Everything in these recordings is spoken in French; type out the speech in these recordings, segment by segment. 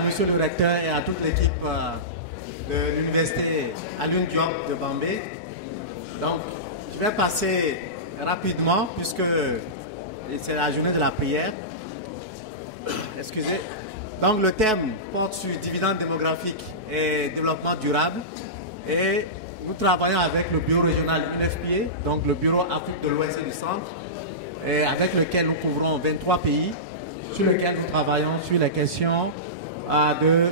à monsieur le recteur et à toute l'équipe de l'université Alioune Diop de Bambey. Donc, je vais passer rapidement puisque c'est la journée de la prière. Excusez. Donc, le thème porte sur dividende démographique et développement durable. Et nous travaillons avec le bureau régional UNFPA, donc le bureau Afrique de l'Ouest et du Centre, et avec lequel nous couvrons 23 pays, sur lequel nous travaillons sur les questions de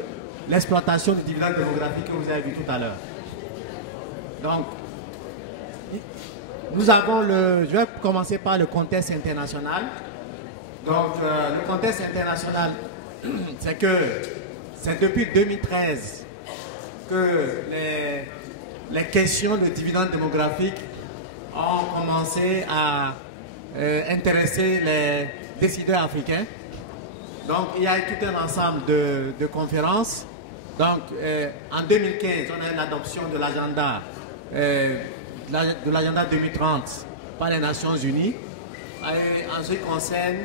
l'exploitation du dividende démographique que vous avez vu tout à l'heure. Donc, nous avons je vais commencer par le contexte international. Donc, le contexte international, c'est que c'est depuis 2013 que les questions de dividende démographique ont commencé à intéresser les décideurs africains. Donc, il y a eu tout un ensemble de conférences. Donc, en 2015, on a eu l'adoption de l'agenda 2030 par les Nations Unies. Et en ce qui concerne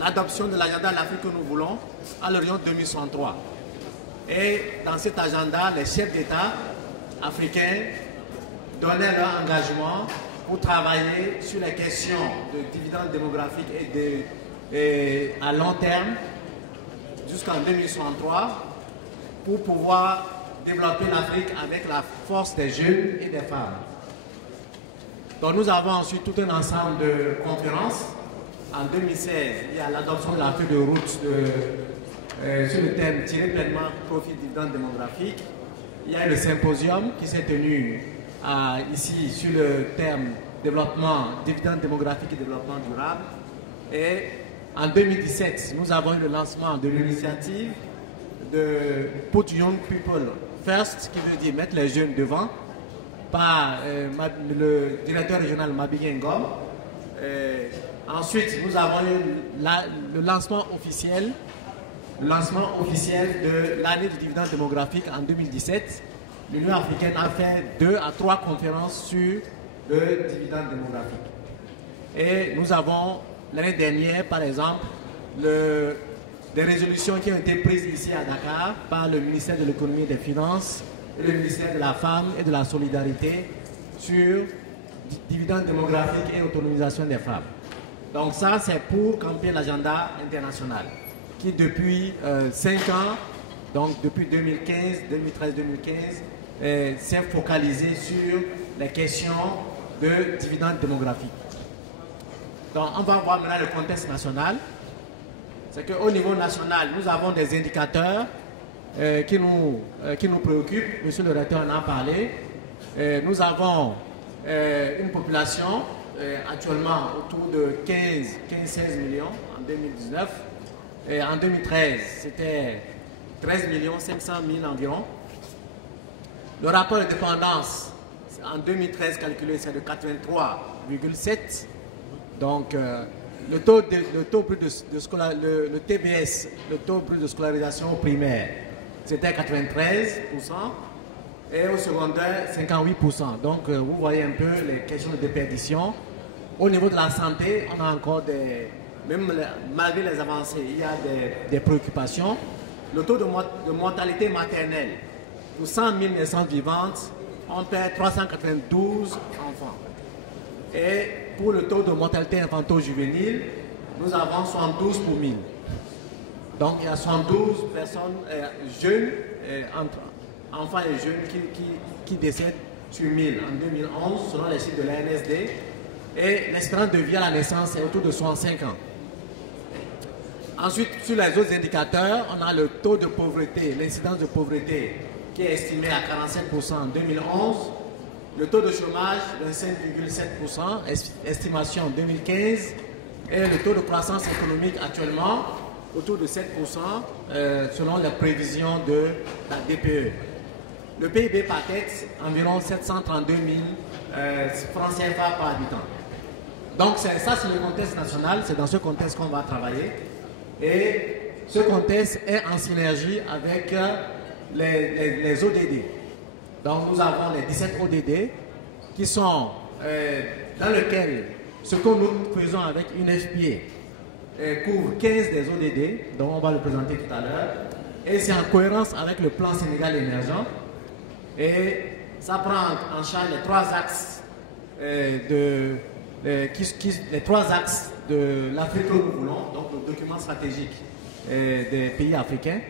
l'adoption de l'agenda de l'Afrique que nous voulons à l'horizon 2063. Et dans cet agenda, les chefs d'État africains donnaient leur engagement pour travailler sur les questions de dividendes démographiques et à long terme jusqu'en 2063 pour pouvoir développer l'Afrique avec la force des jeunes et des femmes. Donc nous avons ensuite tout un ensemble de conférences. En 2016, il y a l'adoption de la feuille de route sur le thème tirer pleinement profit dividende démographique. Il y a le symposium qui s'est tenu ici sur le thème développement, dividende démographique et développement durable. Et en 2017, nous avons eu le lancement de l'initiative de Put Young People First, qui veut dire mettre les jeunes devant, par le directeur régional Mabigui Ngom. Ensuite, nous avons eu le lancement officiel de l'année du dividende démographique en 2017. L'Union africaine a fait 2 à 3 conférences sur le dividende démographique. Et nous avons l'année dernière, par exemple, des résolutions qui ont été prises ici à Dakar par le ministère de l'économie et des finances et le ministère de la femme et de la solidarité sur dividende démographique et autonomisation des femmes. Donc ça, c'est pour camper l'agenda international qui depuis 5 ans, donc depuis 2015, 2013-2015, s'est focalisé sur les questions de dividende démographique. Donc on va voir maintenant le contexte national. C'est qu'au niveau national, nous avons des indicateurs qui nous préoccupent. Monsieur le recteur en a parlé. Nous avons une population actuellement autour de 15-16 millions en 2019. Et en 2013, c'était 13 500 000 environ. Le rapport de dépendance, en 2013 calculé, c'est de 83,7. Donc, le TBS, le taux brut de scolarisation primaire, c'était 93%. Et au secondaire, 58%. Donc, vous voyez un peu les questions de déperdition. Au niveau de la santé, on a encore malgré les avancées, il y a des préoccupations. Le taux de mortalité maternelle, pour 100 000 naissances vivantes, on perd 392 enfants. Et pour le taux de mortalité infanto-juvénile, nous avons 72 pour 1000. Donc il y a 72 personnes jeunes, entre enfants et jeunes qui décèdent sur 1000 en 2011, selon les chiffres de l'ANSD. Et l'espérance de vie à la naissance est autour de 65 ans. Ensuite, sur les autres indicateurs, on a le taux de pauvreté, l'incidence de pauvreté qui est estimé à 47% en 2011. Le taux de chômage, 25,7%, estimation en 2015. Et le taux de croissance économique actuellement, autour de 7%, selon les prévisions de la DPE. Le PIB par tête, environ 732 000 francs CFA par habitant. Donc ça, c'est le contexte national, c'est dans ce contexte qu'on va travailler. Et ce contexte est en synergie avec les ODD. Donc nous avons les 17 ODD qui sont dans lesquels ce que nous faisons avec UNFPA, couvre 15 des ODD, dont on va le présenter tout à l'heure, et c'est en cohérence avec le plan Sénégal émergent. Et ça prend en charge les trois axes de l'Afrique que nous voulons, donc le document stratégique des pays africains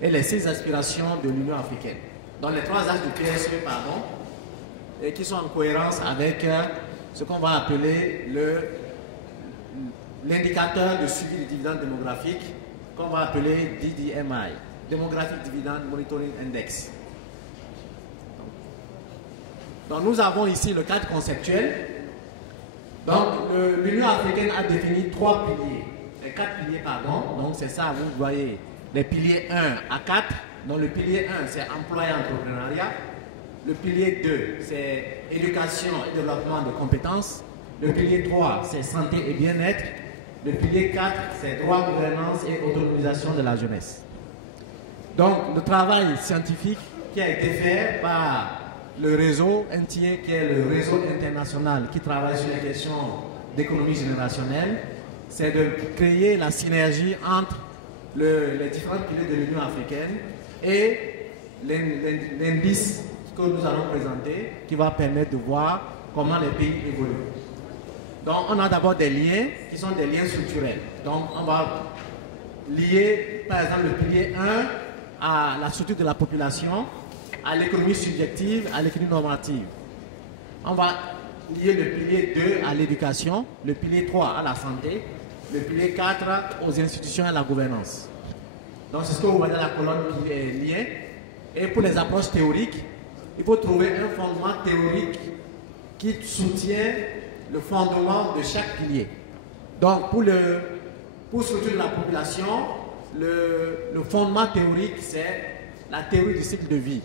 et les 6 aspirations de l'Union africaine. Donc les trois axes du PSE, pardon, et qui sont en cohérence avec ce qu'on va appeler l'indicateur de suivi du dividende démographique, qu'on va appeler DDMI, Demographic Dividend Monitoring Index. Donc nous avons ici le cadre conceptuel. Donc l'Union africaine a défini 3 piliers, 4 piliers pardon, donc c'est ça, vous voyez, les piliers 1 à 4. Donc le pilier 1 c'est emploi et entrepreneuriat, le pilier 2 c'est éducation et développement de compétences, le pilier 3 c'est santé et bien-être, le pilier 4 c'est droit, gouvernance et autonomisation de la jeunesse. Donc le travail scientifique qui a été fait par le réseau entier, qui est le réseau international qui travaille sur les questions d'économie générationnelle, c'est de créer la synergie entre les différents piliers de l'Union africaine et l'indice que nous allons présenter, qui va permettre de voir comment les pays évoluent. Donc on a d'abord des liens qui sont des liens structurels. Donc on va lier par exemple le pilier 1 à la structure de la population, à l'économie subjective, à l'économie normative. On va lier le pilier 2 à l'éducation, le pilier 3 à la santé, le pilier 4 aux institutions et à la gouvernance. Donc c'est ce que vous voyez dans la colonne qui est liée. Et pour les approches théoriques, il faut trouver un fondement théorique qui soutient le fondement de chaque pilier. Donc pour structurer la population, le fondement théorique c'est la théorie du cycle de vie.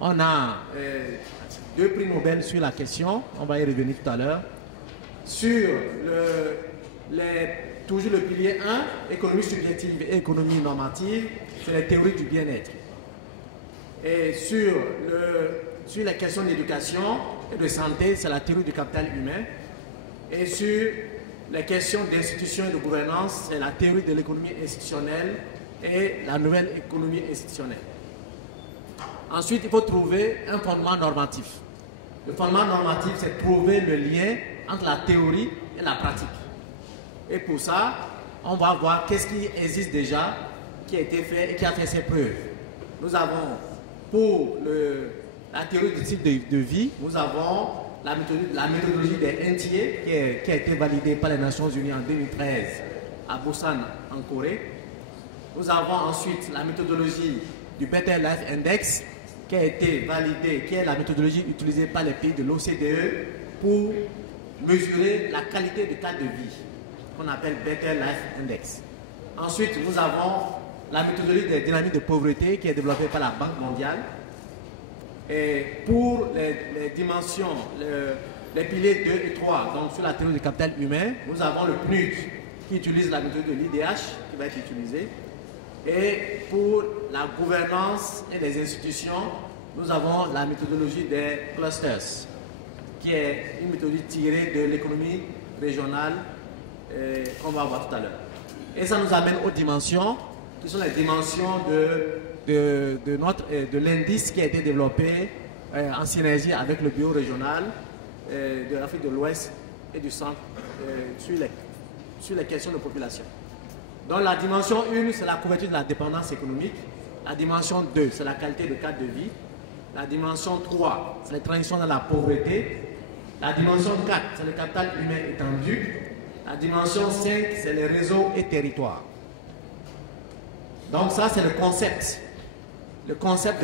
On a 2 prix Nobel sur la question, on va y revenir tout à l'heure. Sur toujours le pilier 1, économie subjective et économie normative, c'est la théorie du bien-être. Et sur la question d'éducation et de santé, c'est la théorie du capital humain. Et sur les questions d'institution et de gouvernance, c'est la théorie de l'économie institutionnelle et la nouvelle économie institutionnelle. Ensuite, il faut trouver un fondement normatif. Le fondement normatif, c'est trouver le lien entre la théorie et la pratique. Et pour ça, on va voir qu'est-ce qui existe déjà, qui a été fait et qui a fait ses preuves. Nous avons, pour la théorie du cycle de vie, nous avons la méthodologie des NTA qui a été validée par les Nations Unies en 2013 à Busan, en Corée. Nous avons ensuite la méthodologie du Better Life Index qui a été validée, qui est la méthodologie utilisée par les pays de l'OCDE pour mesurer la qualité de cadre de vie, qu'on appelle Better Life Index. Ensuite, nous avons la méthodologie des dynamiques de pauvreté qui est développée par la Banque mondiale. Et pour les dimensions, les piliers 2 et 3, donc sur la théorie du capital humain, nous avons le PNUD qui utilise la méthode de l'IDH qui va être utilisée. Et pour la gouvernance et les institutions, nous avons la méthodologie des clusters, qui est une méthodologie tirée de l'économie régionale qu'on va voir tout à l'heure. Et ça nous amène aux dimensions, qui sont les dimensions de l'indice qui a été développé en synergie avec le bureau régional de l'Afrique de l'Ouest et du Centre sur les questions de population. Donc la dimension 1, c'est la couverture de la dépendance économique. La dimension 2, c'est la qualité de cadre de vie. La dimension 3, c'est les transitions dans la pauvreté. La dimension 4, c'est le capital humain étendu. La dimension 5, c'est les réseaux et territoires. Donc ça, c'est le concept de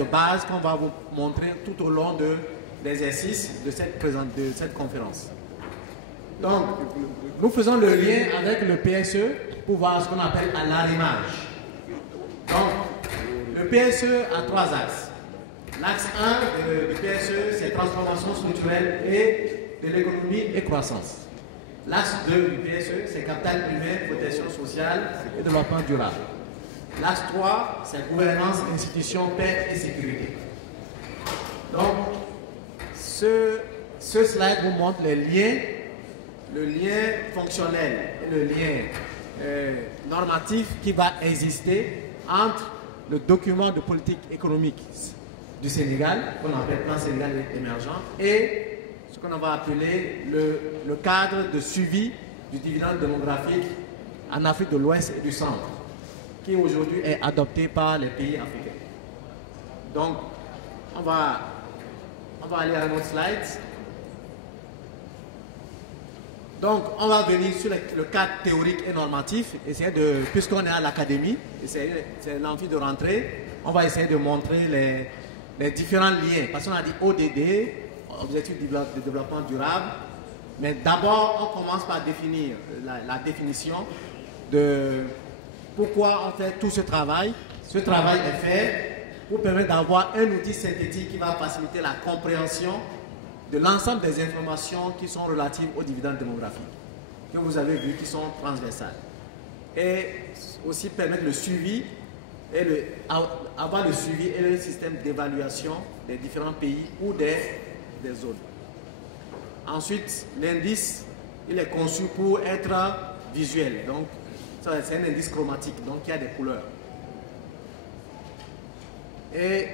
base qu'on va vous montrer tout au long de l'exercice de cette conférence. Donc, nous faisons le lien avec le PSE pour voir ce qu'on appelle à l'arrimage. Donc, le PSE a 3 axes. L'axe 1 du PSE, c'est transformation structurelle et de l'économie et croissance. L'axe 2 du PSE, c'est capital humain, protection sociale et développement durable. L'axe 3, c'est gouvernance, institutions, paix et sécurité. Donc, ce slide vous montre les liens, le lien fonctionnel et le lien normatif qui va exister entre le document de politique économique du Sénégal, qu'on appelle Plan Sénégal émergent, et ce qu'on va appeler le cadre de suivi du dividende démographique en Afrique de l'Ouest et du Centre, qui aujourd'hui est adopté par les pays africains. Donc, on va aller à notre slide. Donc, on va venir sur le cadre théorique et normatif, puisqu'on est à l'académie, c'est l'envie de rentrer, on va essayer de montrer les différents liens, parce qu'on a dit ODD, Objectif de développement durable, mais d'abord, on commence par définir la définition de pourquoi on fait tout ce travail. Ce travail est fait pour permettre d'avoir un outil synthétique qui va faciliter la compréhension de l'ensemble des informations qui sont relatives aux dividendes démographiques, que vous avez vu, qui sont transversales. Et aussi permettre le suivi, avoir le suivi et le système d'évaluation des différents pays ou des zones. Ensuite, l'indice, il est conçu pour être visuel. Donc, c'est un indice chromatique, donc il y a des couleurs. Et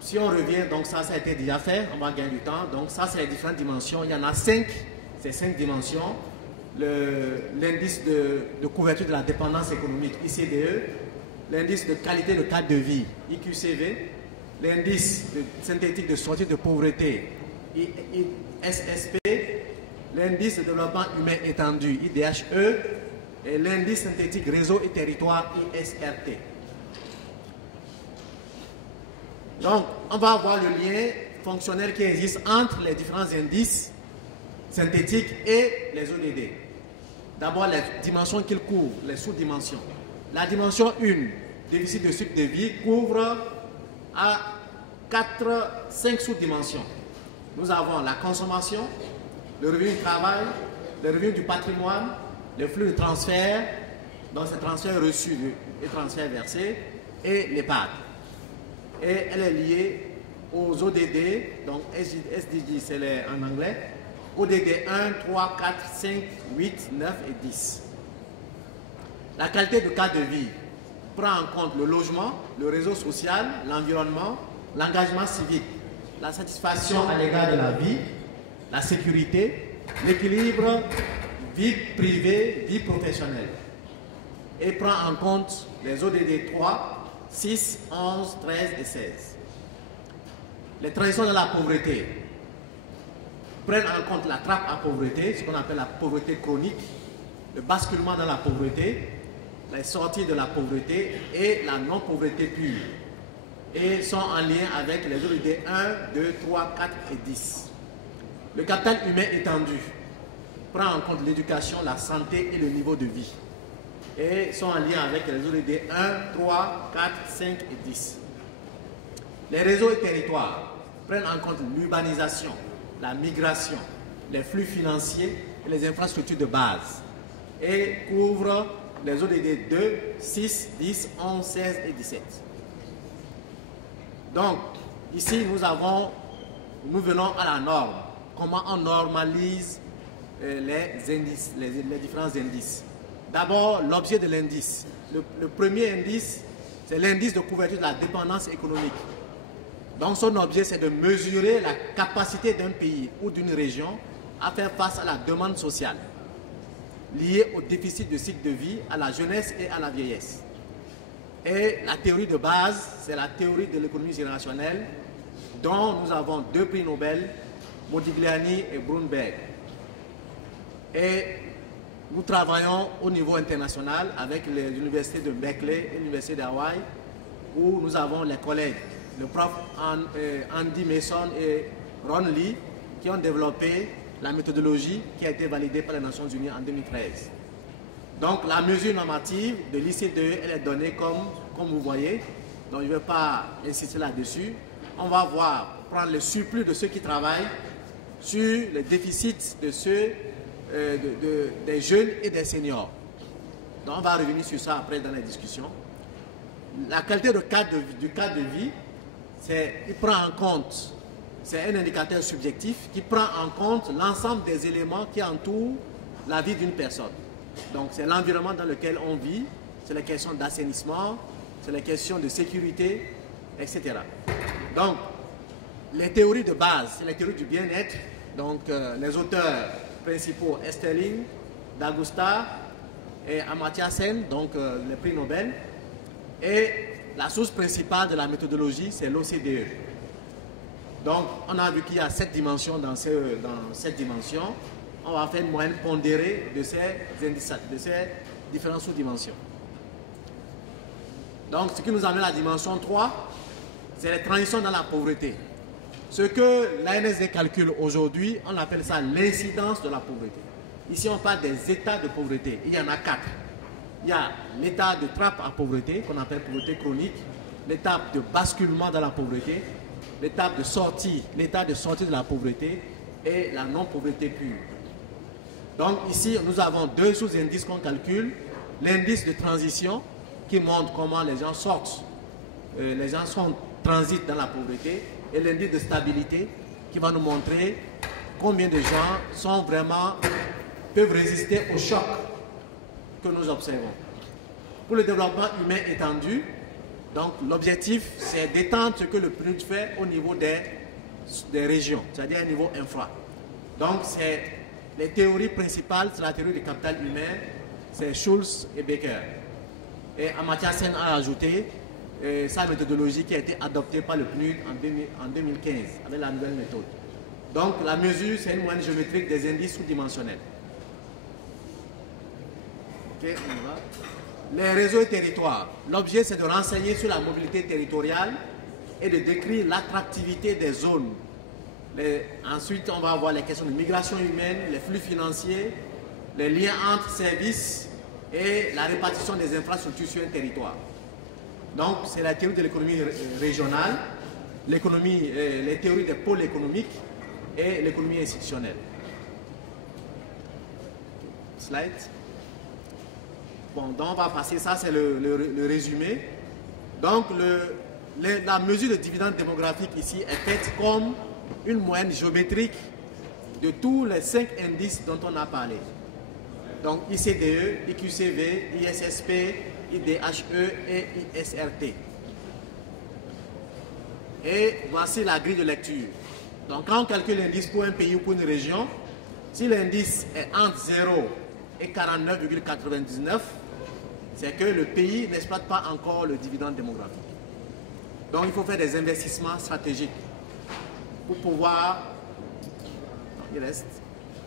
si on revient, donc ça a été déjà fait, on va gagner du temps. Donc ça, c'est les différentes dimensions. Il y en a 5, c'est 5 dimensions. L'indice de couverture de la dépendance économique, ICDE, l'indice de qualité de cadre de vie, IQCV, l'indice synthétique de sortie de pauvreté, ISSP, l'indice de développement humain étendu, IDHE, et l'indice synthétique réseau et territoire, ISRT. Donc, on va avoir le lien fonctionnel qui existe entre les différents indices synthétiques et les ODD. D'abord, les dimensions qu'ils couvrent, les sous-dimensions. La dimension 1, déficit de cycle de vie, couvre à 5 sous-dimensions. Nous avons la consommation, le revenu du travail, le revenu du patrimoine, le flux de transfert, donc ces transferts reçus et transferts versés, et l'épargne. Et elle est liée aux ODD, donc SDG c'est en anglais, ODD 1, 3, 4, 5, 8, 9 et 10. La qualité de cadre de vie prend en compte le logement, le réseau social, l'environnement, l'engagement civique, la satisfaction à l'égard de la vie, la sécurité, l'équilibre, vie privée, vie professionnelle. Et prend en compte les ODD 3, 6, 11, 13 et 16. Les transitions de la pauvreté prennent en compte la trappe à pauvreté, ce qu'on appelle la pauvreté chronique, le basculement dans la pauvreté, les sorties de la pauvreté et la non-pauvreté pure. Et sont en lien avec les ODD 1, 2, 3, 4 et 10. Le capital humain étendu prend en compte l'éducation, la santé et le niveau de vie. Et sont en lien avec les ODD 1, 3, 4, 5 et 10. Les réseaux et territoires prennent en compte l'urbanisation, la migration, les flux financiers et les infrastructures de base et couvrent les ODD 2, 6, 10, 11, 16 et 17. Donc, ici, nous venons à la norme. Comment on normalise les différents indices. D'abord, l'objet de l'indice. Le premier indice, c'est l'indice de couverture de la dépendance économique. Donc, son objet, c'est de mesurer la capacité d'un pays ou d'une région à faire face à la demande sociale liée au déficit de cycle de vie, à la jeunesse et à la vieillesse. Et la théorie de base, c'est la théorie de l'économie générationnelle, dont nous avons 2 prix Nobel, Modigliani et Brunberg. Et nous travaillons au niveau international avec les universités de Berkeley et l'université d'Hawaï, où nous avons les collègues, le prof Andy Mason et Ron Lee, qui ont développé la méthodologie qui a été validée par les Nations Unies en 2013. Donc la mesure normative de l'ICDE, elle est donnée comme vous voyez, donc je ne vais pas insister là-dessus. On va prendre le surplus de ceux qui travaillent sur le déficit de ceux des jeunes et des seniors. Donc on va revenir sur ça après dans la discussion. La qualité du cadre de vie, il prend en compte, c'est un indicateur subjectif qui prend en compte l'ensemble des éléments qui entourent la vie d'une personne. Donc c'est l'environnement dans lequel on vit, c'est la question d'assainissement, c'est la question de sécurité, etc. Donc les théories de base, c'est la théorie du bien-être. Donc les auteurs principaux, Esterling, D'Agusta et Amartya Sen, donc les prix Nobel. Et la source principale de la méthodologie, c'est l'OCDE. Donc, on a vu qu'il y a 7 dimensions dans cette dimension. On va faire une moyenne pondérée de ces indices, de ces différentes sous-dimensions. Donc, ce qui nous amène à la dimension 3, c'est les transitions dans la pauvreté. Ce que l'ANSD calcule aujourd'hui, on appelle ça l'incidence de la pauvreté. Ici, on parle des états de pauvreté. Il y en a 4. Il y a l'état de trappe à pauvreté, qu'on appelle pauvreté chronique, l'étape de basculement dans la pauvreté, l'étape de sortie, l'état de sortie de la pauvreté et la non-pauvreté pure. Donc ici, nous avons 2 sous-indices qu'on calcule. L'indice de transition qui montre comment les gens sortent, les gens transitent dans la pauvreté, et l'indice de stabilité qui va nous montrer combien de gens peuvent résister au choc que nous observons. Pour le développement humain étendu, donc l'objectif c'est d'étendre ce que le PNUD fait au niveau des régions, c'est-à-dire au niveau infra. Donc c'est les théories principales, c'est la théorie du capital humain, c'est Schulz et Becker. Et Amartya Sen a ajouté sa méthodologie qui a été adoptée par le PNUD en 2015 avec la nouvelle méthode. Donc la mesure c'est une moyenne géométrique des indices sous-dimensionnels. Okay, on va. Les réseaux et territoires. L'objet, c'est de renseigner sur la mobilité territoriale et de décrire l'attractivité des zones. Ensuite, on va avoir les questions de migration humaine, les flux financiers, les liens entre services et la répartition des infrastructures sur un territoire. Donc, c'est la théorie de l'économie régionale, les théories des pôles économiques et l'économie institutionnelle. Slide. Bon, donc on va passer, ça c'est le résumé. Donc la mesure de dividende démographique ici est faite comme une moyenne géométrique de tous les 5 indices dont on a parlé. Donc ICDE, IQCV, ISSP, IDHE et ISRT. Et voici la grille de lecture. Donc quand on calcule l'indice pour un pays ou pour une région, si l'indice est entre 0 et 49,99, c'est que le pays n'exploite pas encore le dividende démographique. Donc il faut faire des investissements stratégiques pour pouvoir... Il reste.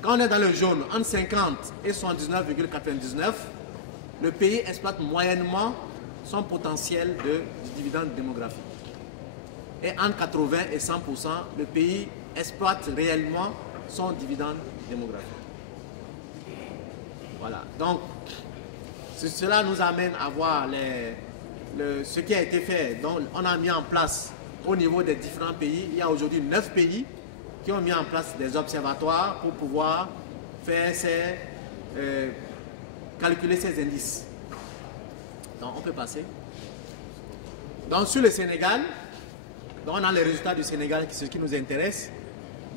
Quand on est dans le jaune, entre 50 et 79,99, le pays exploite moyennement son potentiel de dividende démographique. Et entre 80 et 100%, le pays exploite réellement son dividende démographique. Voilà. Donc, cela nous amène à voir ce qui a été fait. Donc, on a mis en place au niveau des différents pays. Il y a aujourd'hui 9 pays qui ont mis en place des observatoires pour pouvoir faire calculer ces indices. Donc, on peut passer. Donc, sur le Sénégal, donc on a les résultats du Sénégal, c'est ce qui nous intéresse.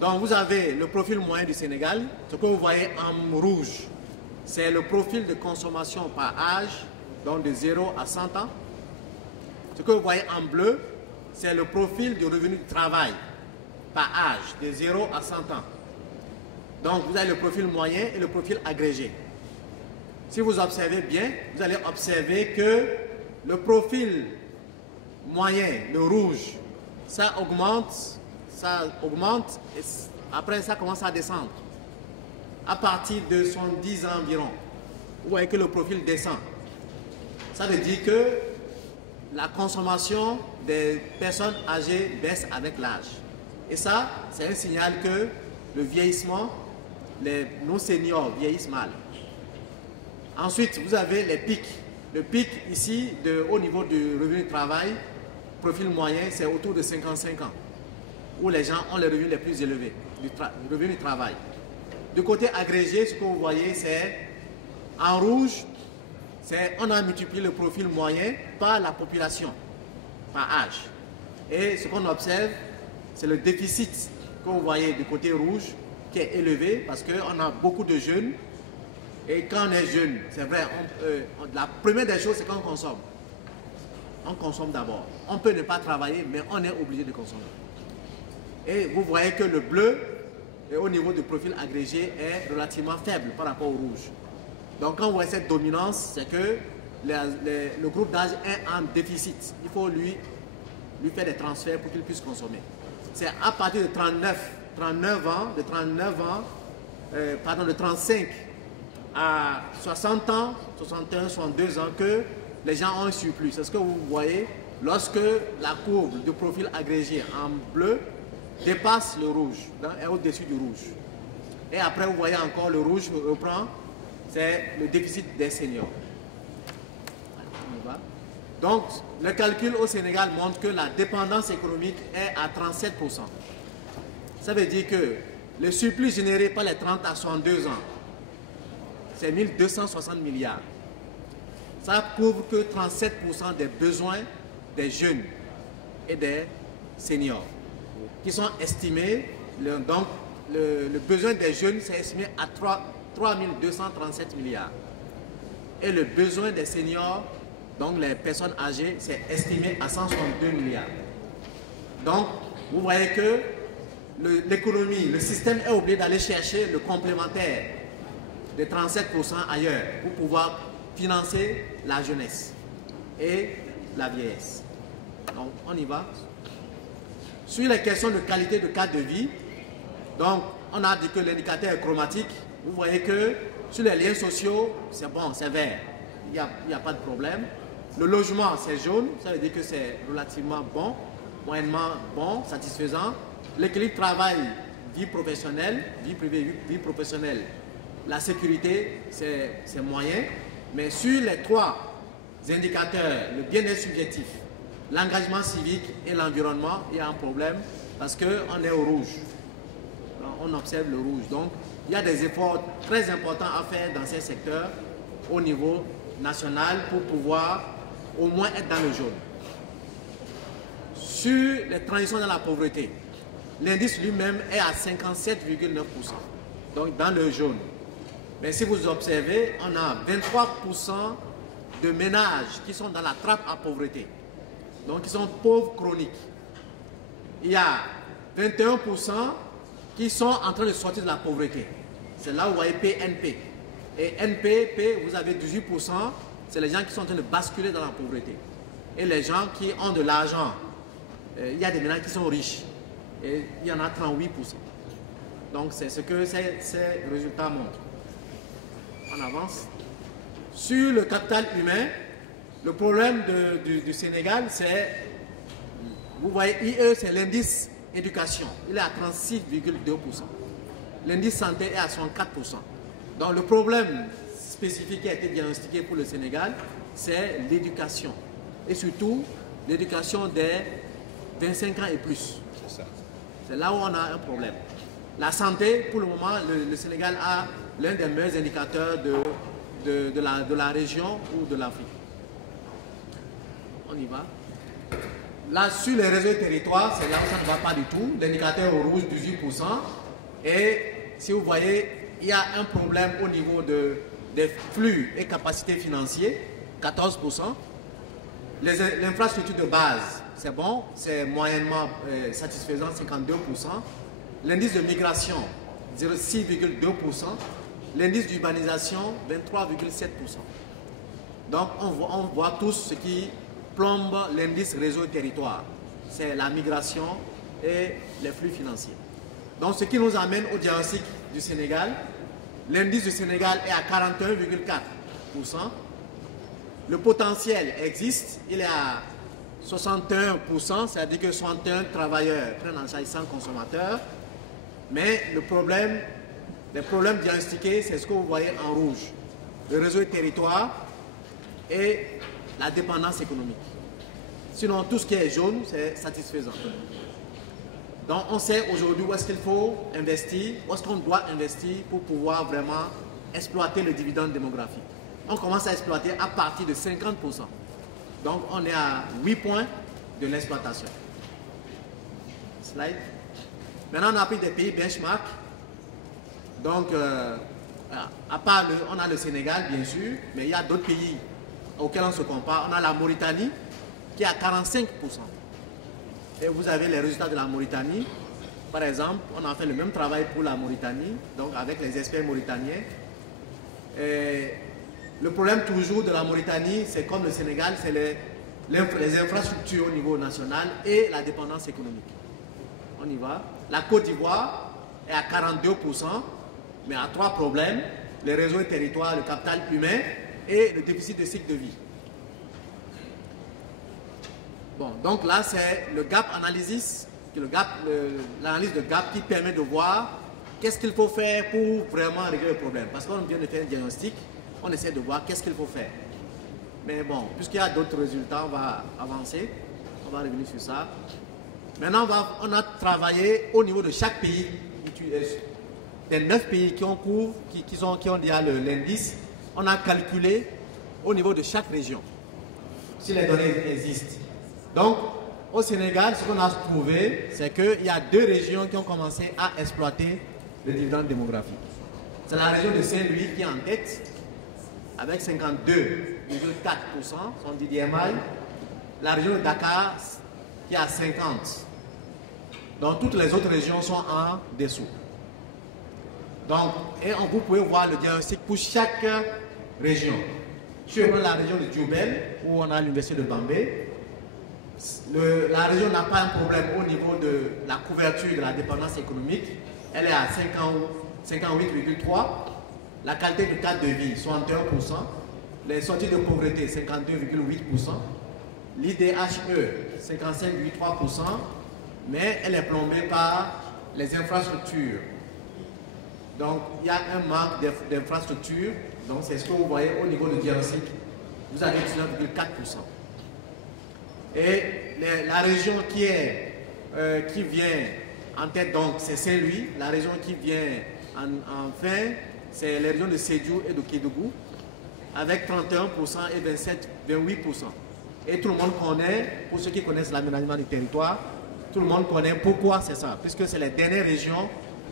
Donc, vous avez le profil moyen du Sénégal. Ce que vous voyez en rouge, c'est le profil de consommation par âge, donc de 0 à 100 ans. Ce que vous voyez en bleu, c'est le profil du revenu du travail par âge, de 0 à 100 ans. Donc vous avez le profil moyen et le profil agrégé. Si vous observez bien, vous allez observer que le profil moyen, le rouge, ça augmente, et après ça commence à descendre. À partir de 70 ans environ, vous voyez que le profil descend. Ça veut dire que la consommation des personnes âgées baisse avec l'âge. Et ça, c'est un signal que le vieillissement, nos seniors vieillissent mal. Ensuite, vous avez les pics. Le pic ici, au niveau du revenu de travail, profil moyen, c'est autour de 55 ans, où les gens ont les revenus les plus élevés, du revenu du travail. Du côté agrégé, ce que vous voyez, c'est en rouge, on a multiplié le profil moyen par la population, par âge. Et ce qu'on observe, c'est le déficit que vous voyez du côté rouge qui est élevé parce qu'on a beaucoup de jeunes Et quand on est jeune, c'est vrai, la première des choses, c'est qu'on consomme. On consomme d'abord. On peut ne pas travailler, mais on est obligé de consommer. Et vous voyez que le bleu, au niveau du profil agrégé, est relativement faible par rapport au rouge. Donc quand vous voyez cette dominance, c'est que le groupe d'âge est en déficit. Il faut lui faire des transferts pour qu'il puisse consommer. C'est à partir de 39 ans, de 35 à 60 ans, 61, 62 ans que les gens ont un surplus. C'est ce que vous voyez lorsque la courbe de profil agrégé en bleu dépasse le rouge, est au-dessus du rouge. Et après, vous voyez encore le rouge reprend, c'est le déficit des seniors. Donc, le calcul au Sénégal montre que la dépendance économique est à 37%. Ça veut dire que le surplus généré par les 30 à 62 ans, c'est 1260 milliards. Ça couvre que 37% des besoins des jeunes et des seniors, qui sont estimés, donc le besoin des jeunes c'est estimé à 3237 milliards. Et le besoin des seniors, donc les personnes âgées, c'est estimé à 162 milliards. Donc, vous voyez que l'économie, le système est obligé d'aller chercher le complémentaire de 37% ailleurs pour pouvoir financer la jeunesse et la vieillesse. Donc, on y va. Sur les questions de qualité de cadre de vie, donc, on a dit que l'indicateur est chromatique. Vous voyez que sur les liens sociaux, c'est bon, c'est vert. Il n'y a pas de problème. Le logement, c'est jaune. Ça veut dire que c'est relativement bon, moyennement bon, satisfaisant. L'équilibre travail, vie professionnelle, vie privée, vie professionnelle. La sécurité, c'est moyen. Mais sur les trois indicateurs, le bien-être subjectif, l'engagement civique et l'environnement, il y a un problème parce qu'on est au rouge. On observe le rouge. Donc, il y a des efforts très importants à faire dans ces secteurs au niveau national pour pouvoir au moins être dans le jaune. Sur les transitions dans la pauvreté, l'indice lui-même est à 57,9%. Donc, dans le jaune. Mais si vous observez, on a 23% de ménages qui sont dans la trappe à pauvreté. Donc, ils sont pauvres chroniques. Il y a 21% qui sont en train de sortir de la pauvreté. C'est là où vous voyez PNP. Et NPP, vous avez 18%, c'est les gens qui sont en train de basculer dans la pauvreté. Et les gens qui ont de l'argent, il y a des ménages qui sont riches. Et il y en a 38%. Donc, c'est ce que ces résultats montrent. On avance. Sur le capital humain, le problème du Sénégal, c'est, vous voyez, IE, c'est l'indice éducation. Il est à 36,2%. L'indice santé est à 64%. Donc le problème spécifique qui a été diagnostiqué pour le Sénégal, c'est l'éducation. Et surtout, l'éducation des 25 ans et plus. C'est là où on a un problème. La santé, pour le moment, le Sénégal a l'un des meilleurs indicateurs de la région ou de l'Afrique. On y va. Là, sur les réseaux et territoires, c'est là où ça ne va pas du tout. L'indicateur au rouge, 18%. Et si vous voyez, il y a un problème au niveau des flux et capacités financiers, 14%. L'infrastructure de base, c'est bon, c'est moyennement satisfaisant, 52%. L'indice de migration, 6,2%. L'indice d'urbanisation, 23,7%. Donc, on voit tous ce qui plombe l'indice réseau territoire. C'est la migration et les flux financiers. Donc, ce qui nous amène au diagnostic du Sénégal. L'indice du Sénégal est à 41,4%. Le potentiel existe, il est à 61%, c'est-à-dire que 61 travailleurs prennent en charge 100 consommateurs. Mais les problèmes diagnostiqués, c'est ce que vous voyez en rouge. Le réseau territoire et la dépendance économique. Sinon, tout ce qui est jaune, c'est satisfaisant. Donc, on sait aujourd'hui où est-ce qu'il faut investir, où est-ce qu'on doit investir pour pouvoir vraiment exploiter le dividende démographique. On commence à exploiter à partir de 50%. Donc, on est à 8 points de l'exploitation. Slide. Maintenant, on a pris des pays benchmark. Donc, à part on a le Sénégal, bien sûr, mais il y a d'autres pays auxquels on se compare. On a la Mauritanie qui est à 45%. Et vous avez les résultats de la Mauritanie. Par exemple, on a fait le même travail pour la Mauritanie, donc avec les experts mauritaniens. Et le problème toujours de la Mauritanie, c'est comme le Sénégal, c'est les infrastructures au niveau national et la dépendance économique. On y va. La Côte d'Ivoire est à 42%, mais a 3 problèmes: les réseaux et territoires, le capital humain et le déficit de cycle de vie. Bon, donc là, c'est le gap analysis, l'analyse de gap qui permet de voir qu'est-ce qu'il faut faire pour vraiment régler le problème. Parce qu'on vient de faire un diagnostic, on essaie de voir qu'est-ce qu'il faut faire. Mais bon, puisqu'il y a d'autres résultats, on va avancer, on va revenir sur ça. Maintenant, on a travaillé au niveau de chaque pays, des 9 pays qui ont déjà l'indice, on a calculé au niveau de chaque région, si les données existent. Donc, au Sénégal, ce qu'on a trouvé, c'est qu'il y a 2 régions qui ont commencé à exploiter le dividende démographique. C'est la région de Saint-Louis qui est en tête, avec 52,4%, son DDMI. La région de Dakar qui est à 50%. Donc, toutes les autres régions sont en dessous. Donc, vous pouvez voir le diagnostic pour chaque région. Sur la région de Djoubel, où on a l'université de Bambey, la région n'a pas un problème au niveau de la couverture de la dépendance économique. Elle est à 58,3%. La qualité de cadre de vie, 61%. Les sorties de pauvreté, 52,8%. L'IDHE, 55,3%. Mais elle est plombée par les infrastructures. Donc, il y a un manque d'infrastructures. Donc, c'est ce que vous voyez au niveau du diagnostic. Vous avez 19,4%. Et la région qui vient en tête, donc, c'est Saint-Louis. La région qui vient en fin, c'est les régions de Sédhiou et de Kédougou, avec 31% et 28%. Et tout le monde connaît, pour ceux qui connaissent l'aménagement du territoire, tout le monde connaît pourquoi c'est ça, puisque c'est les dernières régions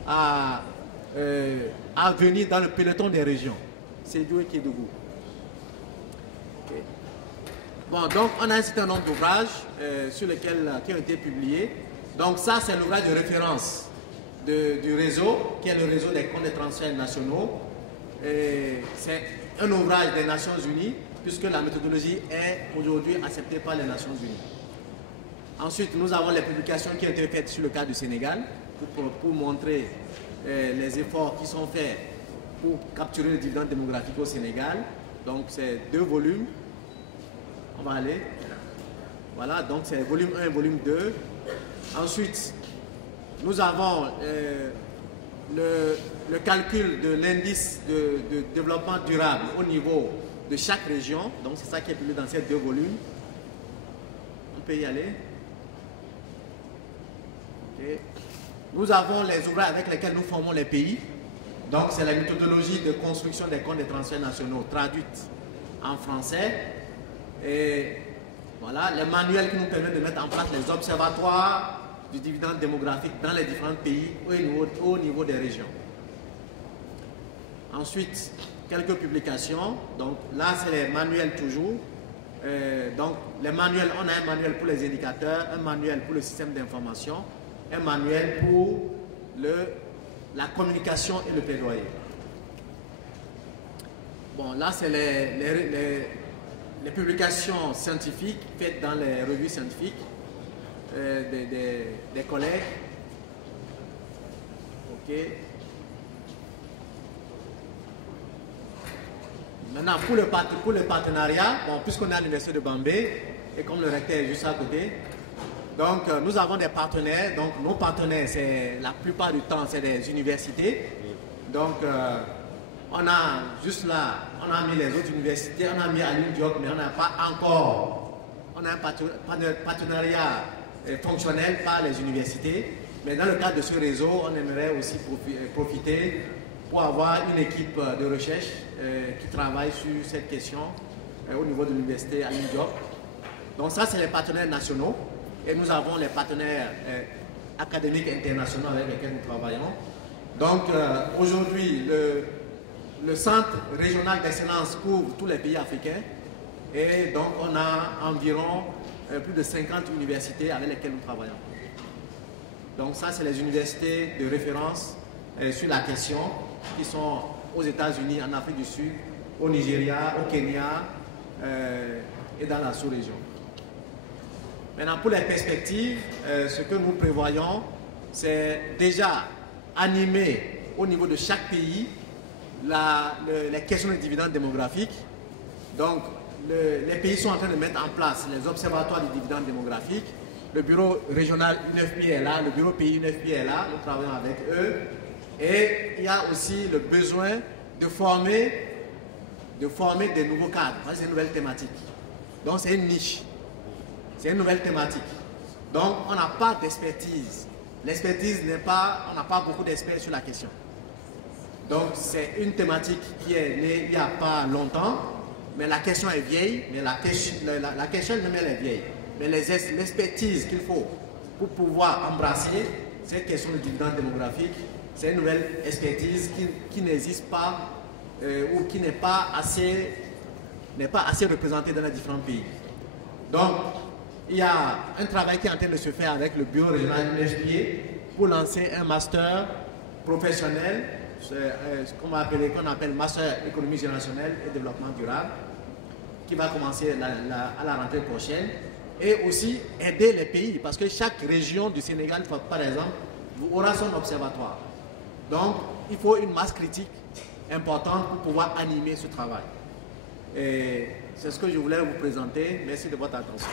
à venir dans le peloton des régions, Sédhiou et Kédougou. Okay. Bon, donc on a un certain nombre d'ouvrages qui ont été publiés. Donc ça, c'est l'ouvrage de référence du réseau, qui est le réseau des comptes de transferts nationaux. C'est un ouvrage des Nations Unies, puisque la méthodologie est aujourd'hui acceptée par les Nations Unies. Ensuite, nous avons les publications qui ont été faites sur le cas du Sénégal, pour montrer les efforts qui sont faits pour capturer le dividende démographique au Sénégal. Donc, c'est 2 volumes. On va aller. Voilà, donc c'est volume 1 et volume 2. Ensuite, nous avons le calcul de l'indice de développement durable au niveau de chaque région. Donc, c'est ça qui est publié dans ces 2 volumes. On peut y aller. Okay. Nous avons les ouvrages avec lesquels nous formons les pays. Donc, c'est la méthodologie de construction des comptes de transferts nationaux traduite en français. Et voilà, les manuels qui nous permettent de mettre en place les observatoires du dividende démographique dans les différents pays au niveau des régions. Ensuite, quelques publications. Donc, là, c'est les manuels toujours. Donc, les manuels, on a un manuel pour les indicateurs, un manuel pour le système d'information, un manuel pour la communication et le plaidoyer. Bon, là, c'est les publications scientifiques faites dans les revues scientifiques des collègues. OK. Maintenant, pour le partenariat, bon, puisqu'on est à l'université de Bambey, et comme le recteur est juste à côté, donc nous avons des partenaires. Donc nos partenaires, la plupart du temps, c'est des universités. Donc on a juste là, on a mis les autres universités, on a mis à l'UNDIOC, mais on n'a pas encore, on a un partenariat fonctionnel par les universités. Mais dans le cadre de ce réseau, on aimerait aussi profiter pour avoir une équipe de recherche qui travaille sur cette question au niveau de l'université à l'UNDIOC. Donc ça, c'est les partenaires nationaux. Et nous avons les partenaires académiques internationaux avec lesquels nous travaillons. Donc aujourd'hui, le centre régional d'excellence couvre tous les pays africains et donc on a environ plus de 50 universités avec lesquelles nous travaillons. Donc ça, c'est les universités de référence sur la question qui sont aux États-Unis, en Afrique du Sud, au Nigeria, au Kenya et dans la sous-région. Maintenant, pour les perspectives, ce que nous prévoyons, c'est déjà animer au niveau de chaque pays les questions de dividendes démographiques. Donc, les pays sont en train de mettre en place les observatoires des dividendes démographiques. Le bureau régional UNFPI est là, le bureau pays UNFPI est là, nous travaillons avec eux. Et il y a aussi le besoin de former des nouveaux cadres. C'est une nouvelle thématique. Donc c'est une niche. C'est une nouvelle thématique. Donc on n'a pas d'expertise. L'expertise n'est pas, on n'a pas beaucoup d'experts sur la question. Donc c'est une thématique qui est née il n'y a pas longtemps, mais la question est vieille, mais la question elle-même elle est vieille. Mais l'expertise qu'il faut pour pouvoir embrasser cette question de dividende démographique, c'est une nouvelle expertise qui n'existe pas ou qui n'est pas assez représentée dans les différents pays. Donc, il y a un travail qui est en train de se faire avec le bureau régional UNFPI pour lancer un master professionnel, qu'on appelle Master Économie générationnelle et Développement durable, qui va commencer à la rentrée prochaine. Et aussi aider les pays, parce que chaque région du Sénégal, par exemple, aura son observatoire. Donc, il faut une masse critique importante pour pouvoir animer ce travail. Et c'est ce que je voulais vous présenter. Merci de votre attention.